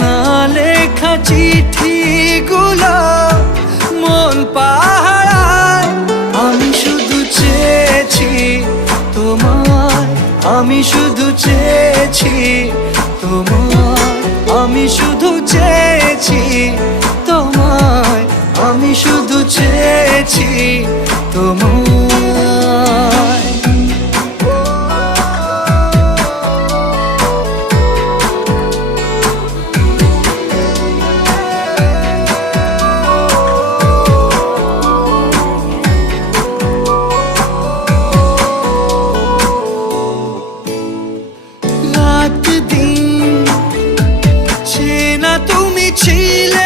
না লেখা চিঠিগুলো মন পাহারায়। আমি শুধু চেয়েছি তোমায়, আমি শুধু চেয়েছি তোমায়, আমি শুধু চেয়েছি তোমায়, আমি শুধু চেয়েছি তোমায়। রাত দিন চেনা তুমি ছিলে